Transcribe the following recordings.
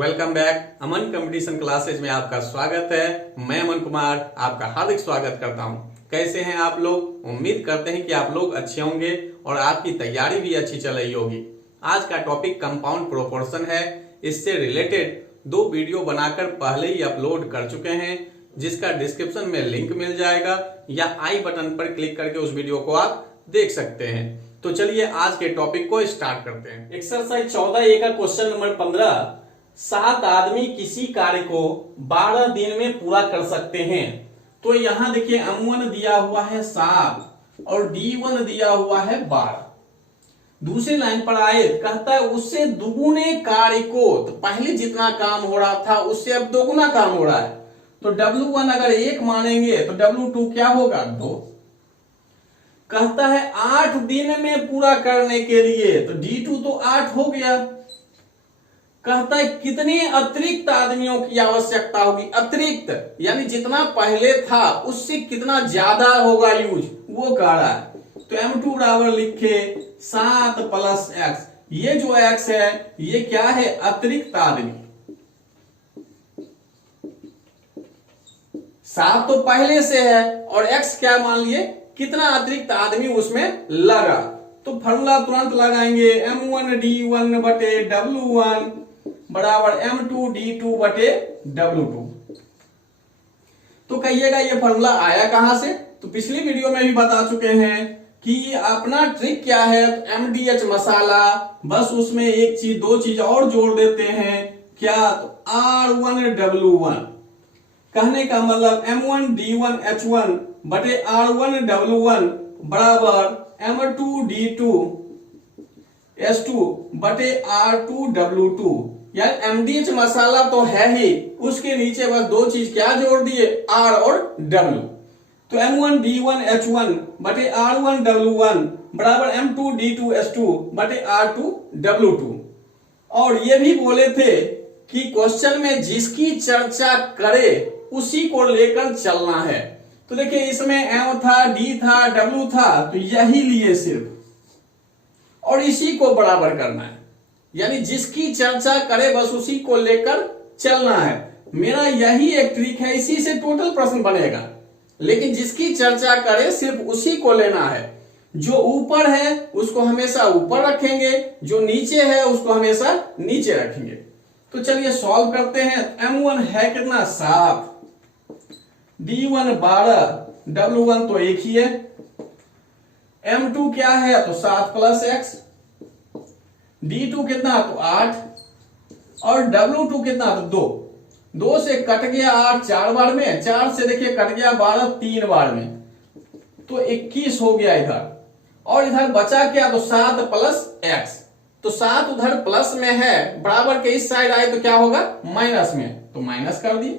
Welcome back. Aman competition classes में आपका स्वागत है। मैं अमन कुमार आपका हार्दिक स्वागत करता हूं। कैसे हैं आप लोग? उम्मीद करते हैं कि आप लोग अच्छे होंगे और आपकी तैयारी भी अच्छी चल रही होगी। आज का टॉपिक कंपाउंड प्रोपोर्शन है। इससे रिलेटेड 2 वीडियो बनाकर पहले ही अपलोड कर चुके हैं, जिसका डिस्क्रिप्शन में लिंक मिल जाएगा या आई बटन पर क्लिक करके उस वीडियो को आप देख सकते हैं। तो चलिए आज के टॉपिक को स्टार्ट करते हैं। एक्सरसाइज 14A का क्वेश्चन नंबर 15। 7 आदमी किसी कार्य को 12 दिन में पूरा कर सकते हैं। तो यहां देखिए M1 दिया हुआ है 7 और D1 दिया हुआ है 12। दूसरी लाइन पर आए कहता है उससे दुगुने कार्य को, तो पहले जितना काम हो रहा था उससे अब दोगुना काम हो रहा है। तो W1 अगर 1 मानेंगे तो W2 क्या होगा 2। कहता है 8 दिन में पूरा करने के लिए, तो D2 तो 8 हो गया। कहता है कितने अतिरिक्त आदमियों की आवश्यकता होगी। अतिरिक्त यानी जितना पहले था उससे कितना ज्यादा होगा यूज, वो कह रहा है। तो M2 बराबर लिखे 7 + x। ये जो x है ये क्या है? अतिरिक्त आदमी। 7 तो पहले से है और x क्या मान लिए? कितना अतिरिक्त आदमी उसमें लगा। तो फॉर्मूला तुरंत लगाएंगे। M1 D1 बटे W1 बराबर M2 D2 बटे W2। तो कहिएगा ये फॉर्मूला आया कहां से? तो पिछली वीडियो में भी बता चुके हैं कि अपना ट्रिक क्या है। MDH मसाला, बस उसमें एक चीज 2 चीज और जोड़ देते हैं। क्या? तो R1 W1। कहने का मतलब M1 D1 H1 बटे R1 W1 बराबर M2 D2 S2 बटे R2 W2। यानी MDH मसाला तो है ही, उसके नीचे बस 2 चीज क्या जोड़ दिए? R और W। तो M1 D1 H1 बटे R1 W1 बराबर M2 D2 S2 बटे R2 W2। और ये भी बोले थे कि क्वेश्चन में जिसकी चर्चा करे उसी को लेकर चलना है। तो देखिए इसमें M था, D था, W था, तो यही लिए सिर्फ और इसी को बराबर करना है। यानी जिसकी चर्चा करे बस उसी को लेकर चलना है। मेरा यही एक ट्रिक है, इसी से टोटल प्रश्न बनेगा। लेकिन जिसकी चर्चा करे सिर्फ उसी को लेना है। जो ऊपर है उसको हमेशा ऊपर रखेंगे, जो नीचे है उसको हमेशा नीचे रखेंगे। तो चलिए सॉल्व करते हैं। M1 है कितना? 7, D1 12, W1 तो एक ही है। M2 क्या है? तो 7 + x। D2 कितना? तो 8 और W2 कितना? तो 2। 2 से कट गया 8 4 बार में, 4 से देखिए कट गया 12 3 बार में, तो 21 हो गया इधर। और इधर बचा क्या? तो 7 + x। तो 7 उधर प्लस में है, बराबर के इस साइड आए तो क्या होगा? माइनस में, तो माइनस कर दिए।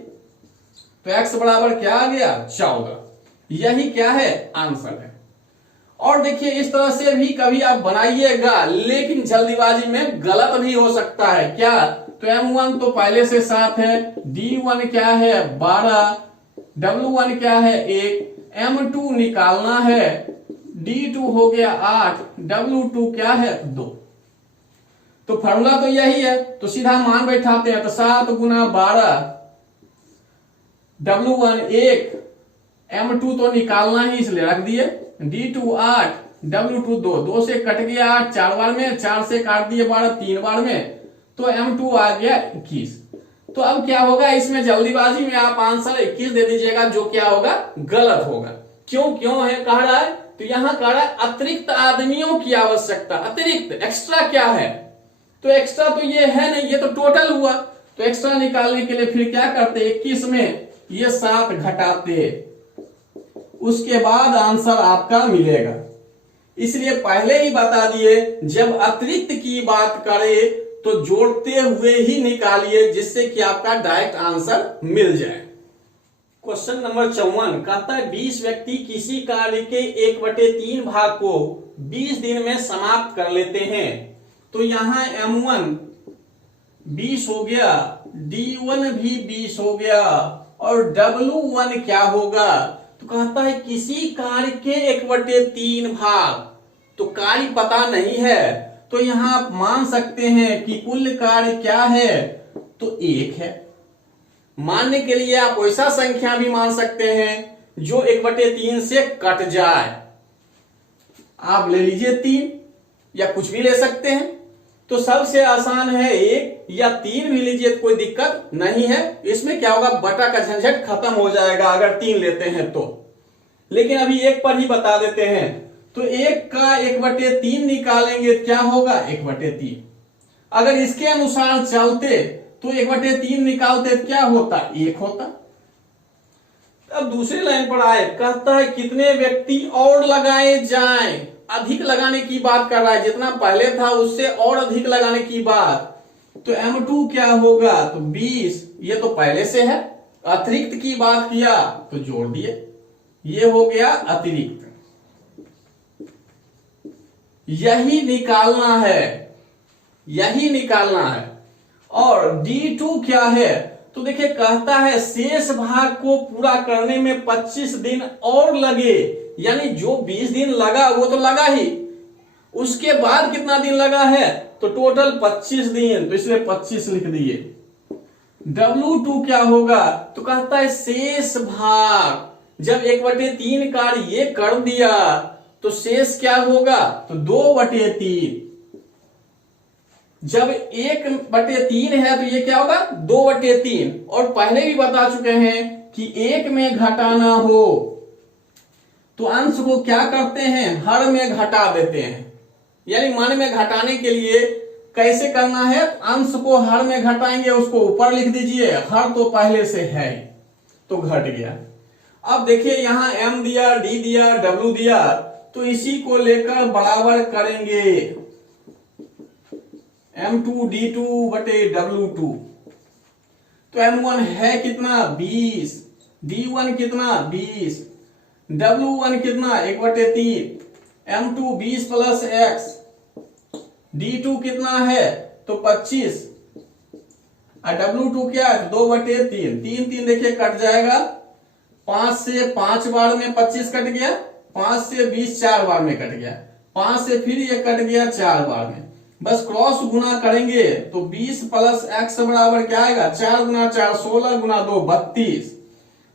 तो x बराबर क्या आ गया? 14। यही क्या है? आंसर है। और देखिए इस तरह से भी कभी आप बनाइएगा, लेकिन जल्दीबाजी में गलत भी हो सकता है। क्या? तो M1 तो पहले से 7 है, D1 क्या है? 12, W1 क्या है? 1, M2 निकालना है, D2 हो गया 8, W2 क्या है? 2। तो फॉर्मूला तो यही है, तो सीधा मान बैठाते हैं। तो 7 × 12, W1 1, M2 तो निकालना ही इसलिए रख दिए, D2 8, W2 2। 2 से कट गया 8 4 बार में, 4 से काट दिए 12 3 बार में, तो M2 आ गया 21। तो अब क्या होगा? इसमें जल्दीबाजी में आप आंसर 21 दे दीजिएगा, जो क्या होगा? गलत होगा। क्यों है कह रहा है? तो यहां कह रहा है अतिरिक्त आदमियों की आवश्यकता। अतिरिक्त एक्स्ट्रा क्या है? तो एक्स्ट्रा तो ये है नहीं, ये तो टोटल हुआ। तो एक्स्ट्रा निकालने के लिए फिर क्या करते? 21 में ये 7 घटाते, उसके बाद आंसर आपका मिलेगा। इसलिए पहले ही बता दिए, जब अतिरिक्त की बात करे तो जोड़ते हुए ही निकालिए, जिससे कि आपका डायरेक्ट आंसर मिल जाए। क्वेश्चन नंबर 54 कहता है 20 व्यक्ति किसी कार्य के 1/3 भाग को 20 दिन में समाप्त कर लेते हैं। तो यहां M1 20 हो गया, D1 भी 20 हो गया और W1 क्या होगा? तो कहता है किसी कार्य के 1/3 भाग। तो कार्य पता नहीं है, तो यहां आप मान सकते हैं कि कुल कार्य क्या है? तो 1 है। मानने के लिए आप वैसा संख्या भी मान सकते हैं जो 1/3 से कट जाए। आप ले लीजिए 3 या कुछ भी ले सकते हैं। तो सबसे आसान है 1 या 3 भी लीजिए तो कोई दिक्कत नहीं है। इसमें क्या होगा, बटा का झंझट खत्म हो जाएगा अगर 3 लेते हैं तो। लेकिन अभी 1 पर ही बता देते हैं। तो 1 का 1/3 निकालेंगे क्या होगा, 1/3। अगर इसके अनुसार चलते तो 1/3 निकालते तो क्या होता, 1 होता। अब दूसरी लाइन पर आए, कहता है कितने व्यक्ति और लगाए जाएं। अधिक लगाने की बात कर रहा है, जितना पहले था उससे और अधिक लगाने की बात। तो M2 क्या होगा, तो 20, ये तो पहले से है। अतिरिक्त की बात किया तो जोड़ दिए, ये हो गया अतिरिक्त। यही निकालना है, यही निकालना है। और D2 क्या है, तो देखिए कहता है शेष भाग को पूरा करने में 25 दिन और लगे। यानी जो 20 दिन लगा वो तो लगा ही, उसके बाद कितना दिन लगा है, तो टोटल 25 दिन, तो इसलिए 25 लिख दिए। W2 क्या होगा, तो कहता है शेष भाग, जब 1/3 कार्य ये कर दिया तो शेष क्या होगा, तो 2/3। जब 1/3 है तो ये क्या होगा, 2/3। और पहले भी बता चुके हैं कि 1 में घटाना हो तो अंश को क्या करते हैं, हर में घटा देते हैं। यानी मन में घटाने के लिए कैसे करना है, अंश को हर में घटाएंगे, उसको ऊपर लिख दीजिए, हर तो पहले से है तो घट गया। अब देखिए यहां M दिया, D दिया, W दिया, तो इसी को लेकर बराबर करेंगे। M2 D2 बटे W2। तो M1 है कितना, 20, D1 कितना, 20, W1 कितना, 1/3, M2 20 प्लस X, D2 कितना है, तो 25, और W2 क्या है, 2/3। 3 देखिए कट जाएगा, 5 से 5 बार में 25 कट गया, 5 से 20 4 बार में कट गया, 5 से फिर ये कट गया 4 बार में। बस क्रॉस गुना करेंगे तो 20 प्लस X बराबर क्या आएगा, 4 गुना 4 16 गुना 2 32।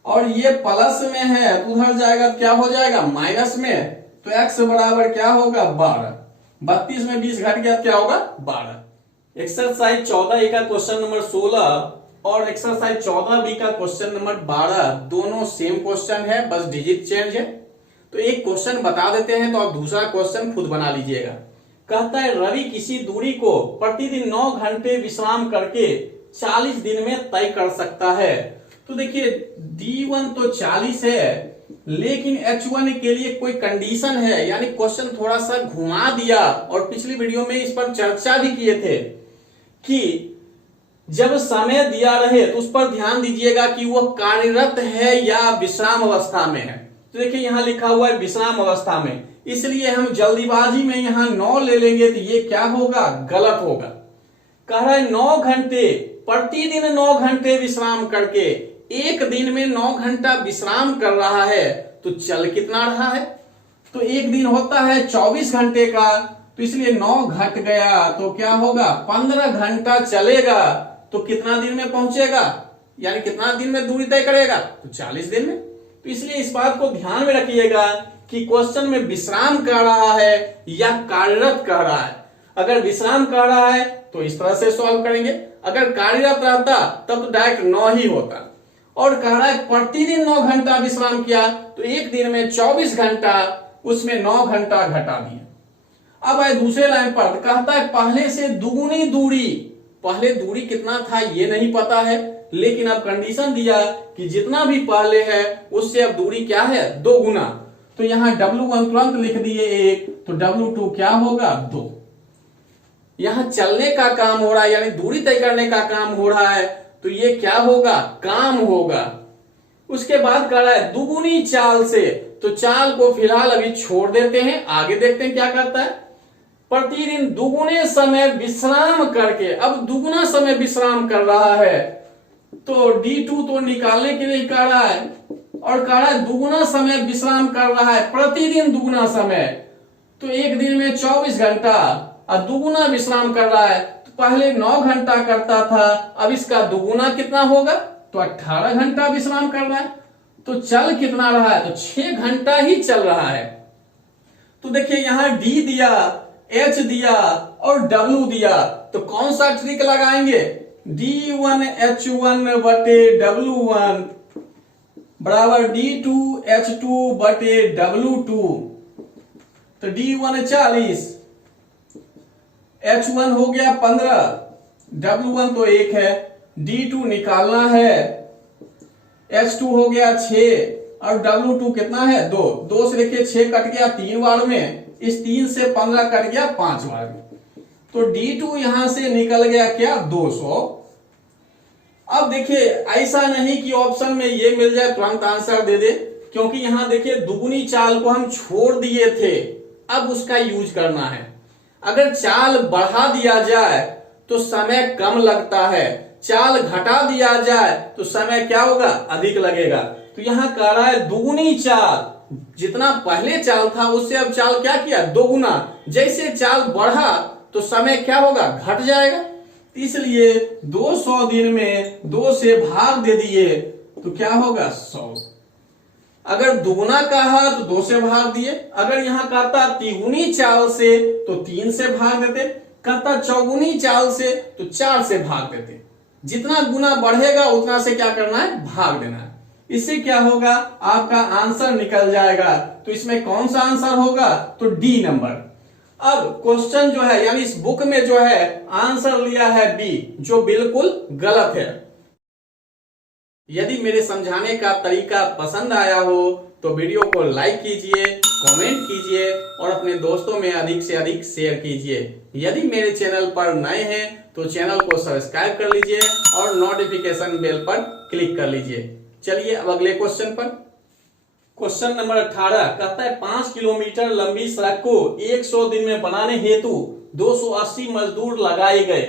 और ये प्लस में है तो उधर जाएगा तो क्या हो जाएगा, माइनस में, तो X बराबर क्या होगा, 12। 32 में 20 घट गया क्या होगा, 12। एक्सरसाइज 14A का क्वेश्चन नंबर 16 और एक्सरसाइज 14B का क्वेश्चन नंबर 12 दोनों सेम क्वेश्चन है, बस डिजिट चेंज है। तो एक क्वेश्चन बता देते हैं तो आप दूसरा क्वेश्चन खुद बना लीजिएगा। कहता है रवि किसी दूरी को प्रतिदिन 9 घंटे विश्राम करके 40 दिन में तय कर सकता है। तो देखिए D1 तो 40 है, लेकिन H1 के लिए कोई कंडीशन है, यानी क्वेश्चन थोड़ा सा घुमा दिया। और पिछली वीडियो में इस पर चर्चा भी किए थे कि जब समय दिया रहे तो उस पर ध्यान दीजिएगा कि वह कार्यरत है या विश्राम अवस्था में है। तो देखिए यहां लिखा हुआ है विश्राम अवस्था में, इसलिए हम जल्दीबाजी में यहां 9 ले लेंगे तो ये क्या होगा, गलत होगा। कह रहा है 9 घंटे, प्रतिदिन 9 घंटे विश्राम करके एक दिन में 9 घंटा विश्राम कर रहा है, तो चल कितना रहा है, तो एक दिन होता है 24 घंटे का, तो इसलिए 9 घट गया तो क्या होगा, 15 घंटा चलेगा तो कितना दिन में पहुंचेगा, यानी कितना दिन में दूरी तय करेगा, तो 40 दिन में। तो इसलिए इस बात को ध्यान में रखिएगा कि क्वेश्चन में विश्राम कर रहा है या कार्यरत कर रहा है। अगर विश्राम कर रहा है तो इस तरह से सॉल्व करेंगे, अगर कार्यरत रहता तब तो डायरेक्ट 9 ही होता। और कह रहा है प्रतिदिन 9 घंटा विश्राम किया तो एक दिन में 24 घंटा, उसमें 9 घंटा घटा दिया। अब आए दूसरे लाइन पर, कहता है पहले से दुगुनी दूरी, पहले दूरी कितना था ये नहीं पता है, लेकिन अब कंडीशन दिया कि जितना भी पहले है उससे अब दूरी क्या है, 2 गुना। तो यहां W1 तुरंत लिख दिए 1, तो W2 क्या होगा, 2। यहां चलने का काम हो रहा है, यानी दूरी तय करने का काम हो रहा है, तो ये क्या होगा, काम होगा। उसके बाद कह रहा है दुगुनी चाल से, तो चाल को फिलहाल अभी छोड़ देते हैं, आगे देखते हैं क्या करता है। प्रतिदिन दुगुने समय विश्राम करके, अब दुगुना समय विश्राम कर रहा है, तो D2 तो निकालने के लिए कह रहा है, और कह रहा है दुगुना समय विश्राम कर रहा है, प्रतिदिन दुगुना समय, तो एक दिन में 24 घंटा, और दुगुना विश्राम कर रहा है तो पहले 9 घंटा करता था, अब इसका दुगुना कितना होगा, तो 18 घंटा विश्राम कर रहा है। तो चल कितना रहा है, तो 6 घंटा ही चल रहा है। तो देखिए यहां डी दिया, एच दिया और डब्ल्यू दिया, तो कौन सा ट्रिक लगाएंगे, D1H1 बटे W1 बराबर D2H2 बटे W2। तो D1 40, H1 हो गया 15, W1 तो 1 है, D2 निकालना है, H2 हो गया 6 और W2 कितना है 2। 2 से देखिए 6 कट गया 3 बार में, इस 3 से 15 कट गया 5 बार में, तो D2 यहां से निकल गया क्या 200। अब देखिए ऐसा नहीं कि ऑप्शन में ये मिल जाए तुरंत आंसर दे दे, क्योंकि यहां देखिए दुगुनी चाल को हम छोड़ दिए थे, अब उसका यूज करना है। अगर चाल बढ़ा दिया जाए तो समय कम लगता है, चाल घटा दिया जाए तो समय क्या होगा, अधिक लगेगा। तो यहां कह रहा है दुगुनी चाल, जितना पहले चाल था उससे अब चाल क्या किया, दोगुना। जैसे चाल बढ़ा तो समय क्या होगा, घट जाएगा। इसलिए 200 दिन में 2 से भाग दे दिए तो क्या होगा 100। अगर दुगुना कहा तो 2 से भाग दिए, अगर यहां कहता तिगुनी चाल से तो 3 से भाग देते, कहता चौगुनी चाल से तो 4 से भाग देते। जितना गुना बढ़ेगा उतना से क्या करना है, भाग देना है। इससे क्या होगा, आपका आंसर निकल जाएगा। तो इसमें कौन सा आंसर होगा, तो डी नंबर। अब क्वेश्चन जो है यानी इस बुक में जो है आंसर लिया है बी, जो बिल्कुल गलत है। यदि मेरे समझाने का तरीका पसंद आया हो तो वीडियो को लाइक कीजिए, कमेंट कीजिए और अपने दोस्तों में अधिक से अधिक शेयर कीजिए। यदि मेरे चैनल पर नए हैं तो चैनल को सब्सक्राइब कर लीजिए और नोटिफिकेशन बेल पर क्लिक कर लीजिए। चलिए अब अगले क्वेश्चन पर। क्वेश्चन नंबर 18 कहता है 5 किलोमीटर लंबी सड़क को 100 दिन में बनाने हेतु 280 मजदूर लगाए गए,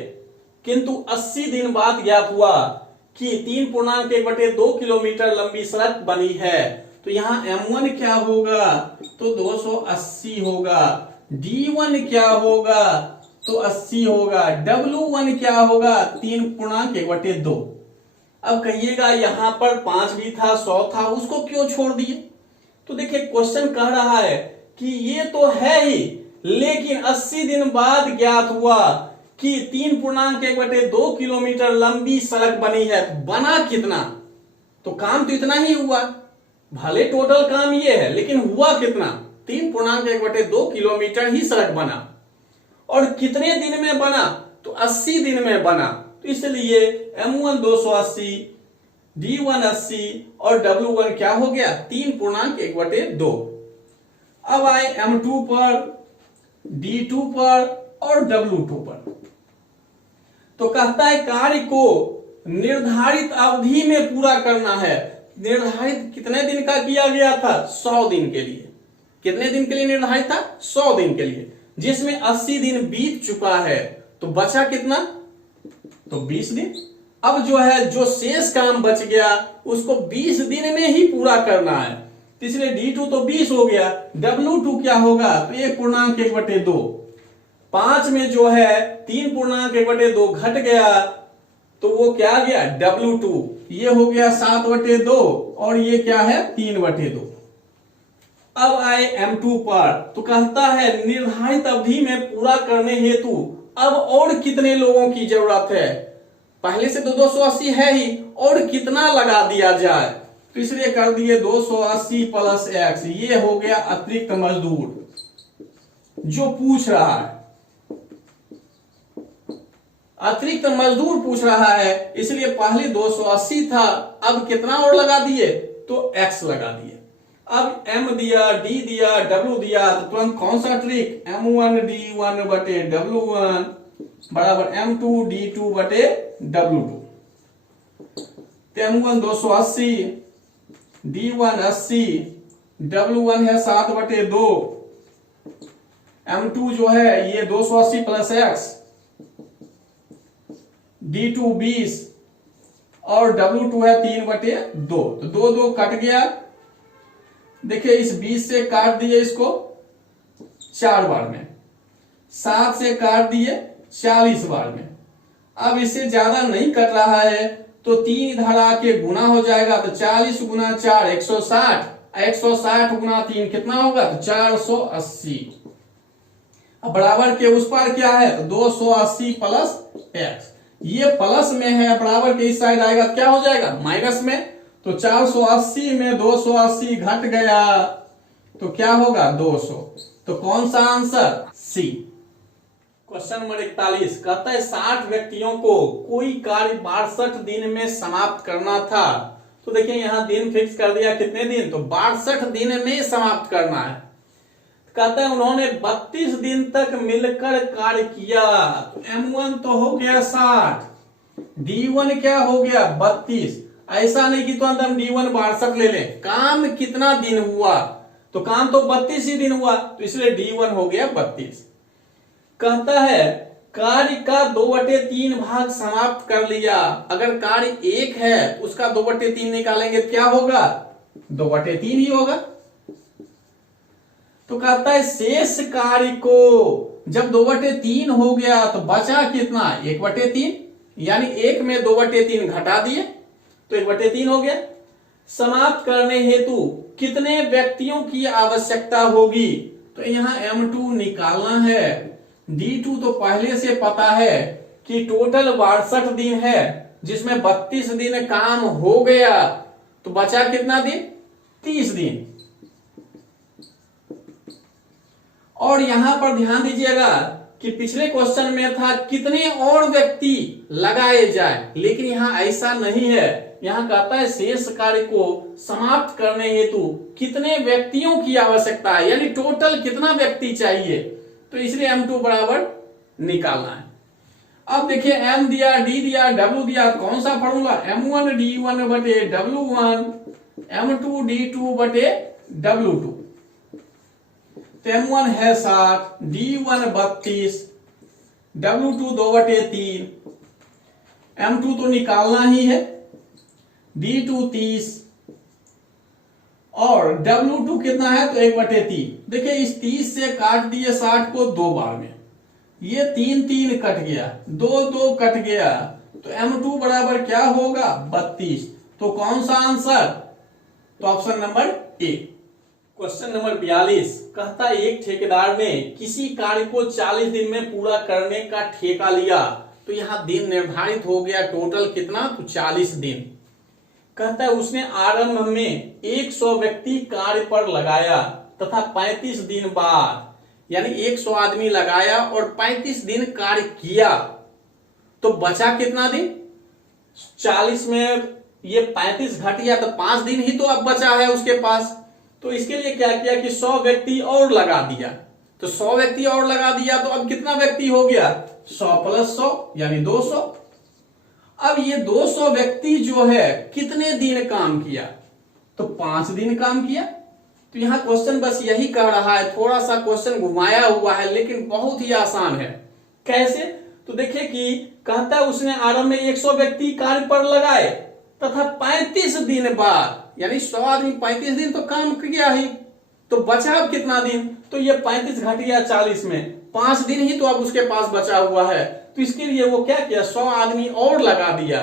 किंतु 80 दिन बाद ज्ञात हुआ कि 3.1/2 किलोमीटर लंबी सड़क बनी है। तो यहाँ M1 क्या होगा, तो 280 होगा, D1 क्या होगा, तो 80 होगा, W1 क्या होगा, 3.1/2। अब कहिएगा यहां पर 5 भी था, 100 था, उसको क्यों छोड़ दिए। तो देखिए क्वेश्चन कह रहा है कि ये तो है ही, लेकिन 80 दिन बाद ज्ञात हुआ कि 3.1/2 किलोमीटर लंबी सड़क बनी है। बना कितना, तो काम तो इतना ही हुआ, भले टोटल काम ये है लेकिन हुआ कितना, 3.1/2 किलोमीटर ही सड़क बना। और कितने दिन में बना, तो 80 दिन में बना। तो इसलिए M1 280, D1 80 और W1 क्या हो गया 3.1/2। अब आए M2 पर, D2 पर और W2 पर। तो कहता है कार्य को निर्धारित अवधि में पूरा करना है। निर्धारित कितने दिन का किया गया था, 100 दिन के लिए। कितने दिन के लिए निर्धारित था, 100 दिन के लिए, जिसमें 80 दिन बीत चुका है। तो बचा कितना, तो 20 दिन। अब जो है जो शेष काम बच गया उसको 20 दिन में ही पूरा करना है। तो इसलिए D2 तो 20 हो गया, W2 क्या होगा, तो 1.1/2। 5 में जो है 3.1/2 घट गया तो वो क्या आ गया W2, ये हो गया 7/2 और ये क्या है 3/2। अब आए M2 पर, तो कहता है निर्धारित अवधि में पूरा करने हेतु अब और कितने लोगों की जरूरत है। पहले से तो 280 है ही, और कितना लगा दिया जाए। तो इसलिए कर दिए 280 + x, ये हो गया अतिरिक्त मजदूर जो पूछ रहा है। अतिरिक्त मजदूर पूछ रहा है, इसलिए पहले 280 था, अब कितना और लगा दिए, तो x लगा दिए। अब M दिया, D दिया, W दिया, तो तुरंत कौन सा ट्रिक, M1 D1 बटे W1 बराबर M2 D2 बटे W2। तो M1 280, D1 80, W1 है 7/2, M2 जो है ये 280 + x, D2 20 और W2 है 3/2। तो 2 कट गया। देखिए इस 20 से काट दिए इसको 4 बार में, 7 से काट दिए 40 बार में, अब इससे ज्यादा नहीं कट रहा है तो 3 इधर आके गुना हो जाएगा, तो 40 गुना 4 160, 160 गुना 3 कितना होगा, तो 480। अब बराबर के उस पार क्या है, तो 280 प्लस एक्स, ये प्लस में है, बराबर के इस साइड आएगा क्या हो जाएगा, माइनस में। तो 480 में 280 घट गया तो क्या होगा, 200। तो कौन सा आंसर, सी। क्वेश्चन नंबर 41 कहता है 60 व्यक्तियों को कोई कार्य 62 दिन में समाप्त करना था। तो देखिए यहां दिन फिक्स कर दिया, कितने दिन, तो 62 दिन में समाप्त करना है। कहता है उन्होंने 32 दिन तक मिलकर कार्य किया। तो M1 तो हो गया 60, D1 क्या हो गया 32। ऐसा नहीं कि तुरंत हम D1 62 ले लें, काम कितना दिन हुआ, तो काम तो 32 ही दिन हुआ, तो इसलिए D1 हो गया 32। कहता है कार्य का 2/3 भाग समाप्त कर लिया। अगर कार्य 1 है उसका 2/3 निकालेंगे तो क्या होगा, 2/3 ही होगा। तो कहता है शेष कार्य को जब 2/3 हो गया तो बचा कितना, 1/3, यानी 1 में 2/3 घटा दिए तो 1/3 हो गया। समाप्त करने हेतु कितने व्यक्तियों की आवश्यकता होगी, तो यहां M2 निकालना है। D2 तो पहले से पता है कि टोटल 62 दिन है, जिसमें 32 दिन काम हो गया, तो बचा कितना दिन, 30 दिन। और यहां पर ध्यान दीजिएगा कि पिछले क्वेश्चन में था कितने और व्यक्ति लगाए जाए, लेकिन यहां ऐसा नहीं है। यहां कहता है शेष कार्य को समाप्त करने हेतु कितने व्यक्तियों की आवश्यकता है, यानी टोटल कितना व्यक्ति चाहिए, तो इसलिए M2 बराबर निकालना है। अब देखिए M दिया, D दिया, W दिया, कौन सा फॉर्मूला, M1 D1 बटे W1, M2 D2 बटे W2। तो M1 है 60, D1 32, W2 2/3, M2 तो निकालना ही है, D2 30 और W2 कितना है, तो 1/3। देखिए इस 30 से काट दिए 60 को 2 बार में, ये 3 कट गया, 2 कट गया, तो M2 बराबर क्या होगा, 32। तो कौन सा आंसर, तो option number A. Question number 42 कहता है एक ठेकेदार ने किसी कार्य को 40 दिन में पूरा करने का ठेका लिया। तो यहां दिन निर्धारित हो गया, टोटल कितना, तो 40 दिन। कहता है उसने आरंभ में 100 व्यक्ति कार्य पर लगाया तथा 35 दिन बाद, यानी 100 आदमी लगाया और 35 दिन कार्य किया, तो बचा कितना दिन, 40 में ये 35 घट गया तो 5 दिन ही तो अब बचा है उसके पास। तो इसके लिए क्या किया कि 100 व्यक्ति और लगा दिया, तो 100 व्यक्ति और लगा दिया तो अब कितना व्यक्ति हो गया, 100 प्लस 100 यानी 200। अब ये 200 व्यक्ति जो है कितने दिन काम किया, तो 5 दिन काम किया। तो यहां क्वेश्चन बस यही कह रहा है, थोड़ा सा क्वेश्चन घुमाया हुआ है लेकिन बहुत ही आसान है। कैसे, तो देखिए कि कहता है उसने आरंभ में 100 व्यक्ति कार्य पर लगाए तथा 35 दिन बाद, यानी 100 आदमी 35 दिन तो काम किया ही, तो बचा अब कितना दिन, तो ये 35 घट गया 40 में, 5 दिन ही तो अब उसके पास बचा हुआ है। तो इसके लिए वो क्या किया, 100 आदमी और लगा दिया।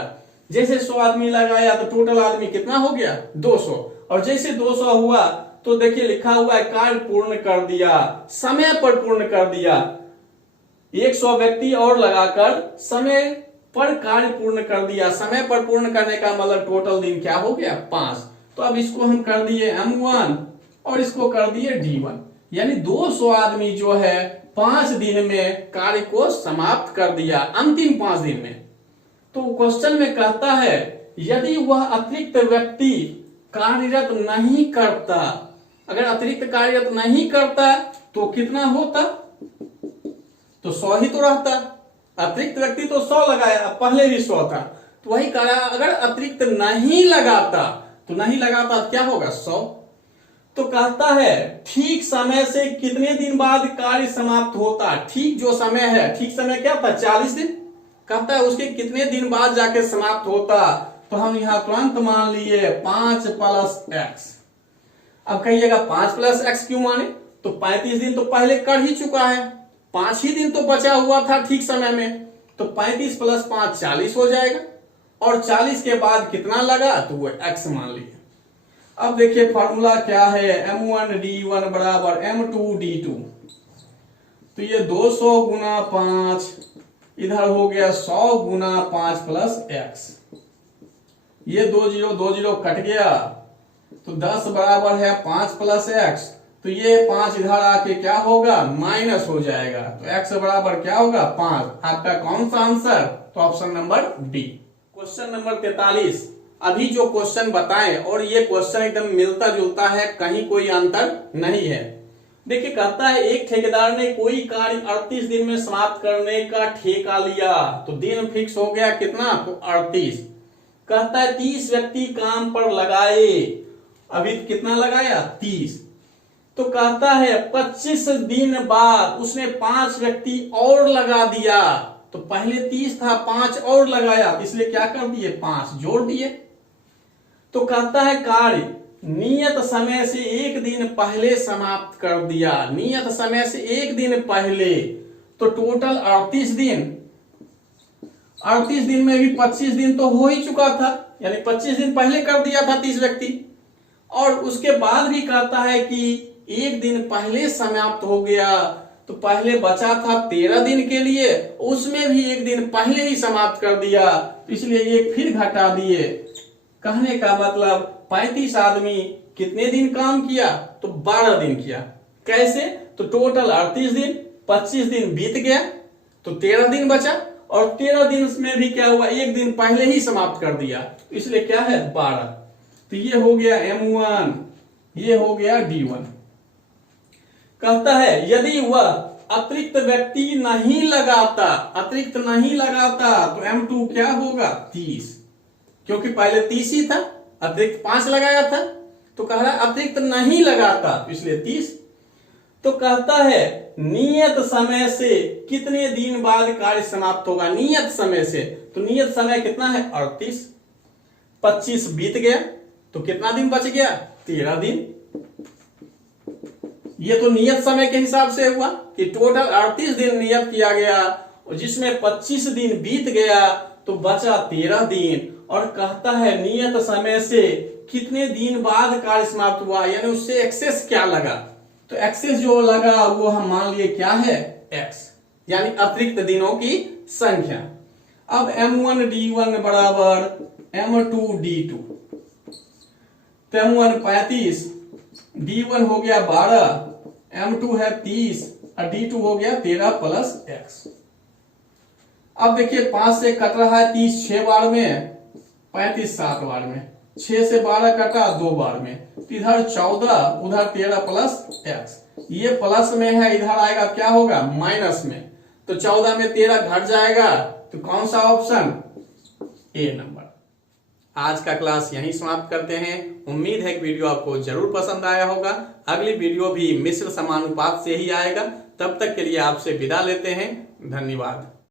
जैसे 100 आदमी लगाया तो टोटल आदमी कितना हो गया, 200। और जैसे 200 हुआ तो देखिए लिखा हुआ है कार्य पूर्ण कर दिया, समय पर पूर्ण कर दिया। 100 व्यक्ति और लगाकर समय पर कार्य पूर्ण कर दिया। समय पर पूर्ण करने का मतलब टोटल दिन क्या हो गया, 5। तो अब इसको हम कर दिए M1 और इसको कर दिए D1, यानी 200 आदमी जो है 5 दिन में कार्य को समाप्त कर दिया, अंतिम 5 दिन में। तो क्वेश्चन में कहता है यदि वह अतिरिक्त व्यक्ति कार्यरत नहीं करता, अगर अतिरिक्त कार्यरत नहीं करता तो कितना होता, तो 100 ही तो रहता। अतिरिक्त व्यक्ति तो 100 लगाया, पहले भी 100 था, तो वही कह रहा अगर अतिरिक्त नहीं लगाता, तो नहीं लगाता क्या होगा, 100। तो कहता है ठीक समय से कितने दिन बाद कार्य समाप्त होता। ठीक जो समय है, ठीक समय क्या था, 40 दिन। कहता है उसके कितने दिन बाद जाके समाप्त होता, तो हम यहां तुरंत मान लिए 5 प्लस एक्स। अब कहिएगा 5 प्लस एक्स क्यों माने, तो 35 दिन तो पहले कर ही चुका है, 5 ही दिन तो बचा हुआ था ठीक समय में, तो 35 प्लस 5 40 हो जाएगा, और 40 के बाद कितना लगा तो वो x मान लिया। अब देखिए फॉर्मूला क्या है, m1d1 बराबर m2d2, तो ये 200 गुना 5 इधर हो गया 100 गुना 5 प्लस x, ये 2 0 कट गया, तो 10 बराबर है 5 प्लस x, तो ये 5 इधर आके क्या होगा माइनस हो जाएगा, तो x बराबर क्या होगा 5। आपका कौन सा आंसर, तो option number D. Question number 43, अभी जो क्वेश्चन बताएं और ये क्वेश्चन एकदम मिलता जुलता है, कहीं कोई अंतर नहीं है। देखिए कहता है एक ठेकेदार ने कोई कार्य 38 दिन में समाप्त करने का ठेका लिया, तो दिन फिक्स हो गया कितना, तो 38। कहता है 30 व्यक्ति काम पर लगाए, अभी कितना लगाया 30, तो कहता है 25 दिन बाद उसने 5 व्यक्ति और लगा दिया, तो पहले 30 था 5 और लगाया, इसलिए क्या कर दिए 5 जोड़ दिए। तो कहता है कार्य नियत समय से 1 दिन पहले समाप्त कर दिया, नियत समय से 1 दिन पहले, तो टोटल 38 दिन, 38 दिन में भी 25 दिन तो हो ही चुका था, यानी 25 दिन पहले कर दिया था 30 व्यक्ति, और उसके बाद भी कहता है कि 1 दिन पहले समाप्त हो गया, तो पहले बचा था 13 दिन के लिए, उसमें भी 1 दिन पहले ही समाप्त कर दिया, इसलिए ये फिर घटा दिए। कहने का मतलब 35 आदमी कितने दिन काम किया, तो 12 दिन किया। कैसे, तो टोटल 38 दिन, 25 दिन बीत गया, तो 13 दिन बचा, और 13 दिन में भी क्या हुआ 1 दिन पहले ही समाप्त कर दिया, इसलिए क्या है 12। तो ये हो गया M1, ये हो गया D1। कहता है यदि वह अतिरिक्त व्यक्ति नहीं लगाता, अतिरिक्त नहीं लगाता, तो M2 क्या होगा 30, क्योंकि पहले 30 ही था, अतिरिक्त 5 लगाया था, तो कह रहा है अतिरिक्त नहीं लगाता, इसलिए 30। तो कहता है नियत समय से कितने दिन बाद कार्य समाप्त होगा, नियत समय से, तो नियत समय कितना है 38, 25 बीत गया, तो कितना दिन बच गया 13 दिन। ये तो नियत समय के हिसाब से हुआ कि टोटल 38 दिन नियत किया गया, और जिसमें 25 दिन बीत गया, तो बचा 13 दिन, और कहता है नियत समय से कितने दिन बाद कार्य समाप्त हुआ, यानी उससे एक्सेस क्या लगा, तो एक्सेस जो लगा वो हम मान लिए क्या है x, यानी अतिरिक्त दिनों की संख्या। अब M1D1 बराबर M2D2, तो M1 35, D1 हो गया 12, M2 है 30, और D2 हो गया 13 प्लस x। अब देखिए 5 से कट रहा है 30 6 बार में, 35 7 बार में, 6 से 12 कटा 2 बार में, इधर 14 उधर 13 प्लस x, ये प्लस में है, इधर आएगा क्या होगा माइनस में, तो 14 में 13 घट जाएगा, तो कौन सा ऑप्शन ए नंबर। आज का क्लास यहीं समाप्त करते हैं। उम्मीद है कि वीडियो आपको जरूर पसंद आया होगा। अगली वीडियो भी मिश्र समानुपात से ही आएगा। तब तक के लिए आपसे विदा लेते हैं। धन्यवाद।